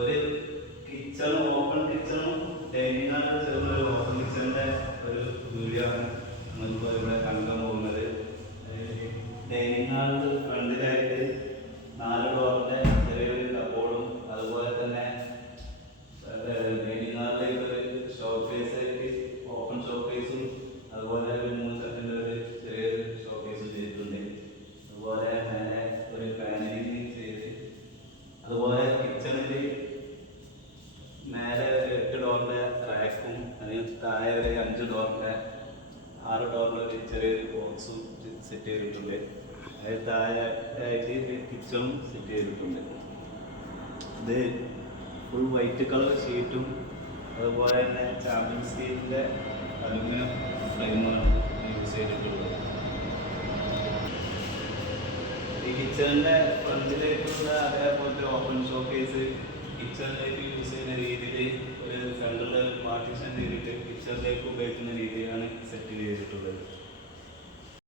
ഒരു കിച്ചണും open കിച്ചണും dining ഹാളിൽ ചേർന്ന ഒരു ഓപ്പൺ കിച്ചണിൻ്റെ ഒരു വീഡിയോ ആണ് നമ്മളിപ്പോൾ ഇവിടെ കണ്ടാൻ പോകുന്നത്. ഡൈനിങ് ഹാളിൽ ഫ്രണ്ടിലായിട്ട് 4 ഡോറിൻ്റെ ചെറിയൊരു കബോർഡും അതുപോലെ തന്നെ ഡൈനിങ് ഹാളിലേക്ക് ഒരു ഷോക്കേസായിട്ട് ഓപ്പൺ ഷോക്കേസും അതുപോലെ ഒരു 3 സെറ്റിൻ്റെ ഒരു ചെറിയൊരു ഷോക്കേസും ചെയ്തിട്ടുണ്ട്. അതുപോലെ മേലെ ഒരു പാനലിംഗ് ചെയ്ത് അതുപോലെ കിച്ചണിൽ മേലെ ഒരു 8 ഡോറിൻ്റെ റാക്കും അതിന് താഴെ ഒരു 5 ഡോറിൻ്റെ 6 ഡോറിൻ്റെ ഒരു ചെറിയൊരു ബോക്സും സെറ്റ് ചെയ്തിട്ടുണ്ട്. അതിൽ താഴെ ആയിട്ട് കിച്ചണും സെറ്റ് ചെയ്തിട്ടുണ്ട്. ഇത് ഫുൾ വൈറ്റ് കളർ ഷീറ്റും അതുപോലെ തന്നെ ചാമ്പ്യൻ സ്റ്റീലിൻ്റെ അലുമിനിയം ഫ്രെയിമാണ് യൂസ് ചെയ്തിട്ടുള്ളത്. ഈ കിച്ചണിൻ്റെ ഫ്രണ്ടിലേക്കുള്ള അതേപോലത്തെ ഓപ്പൺ ഷോക്കേസ് കിച്ചണിലേക്ക് യൂസ് ചെയ്യുന്ന രീതിയിൽ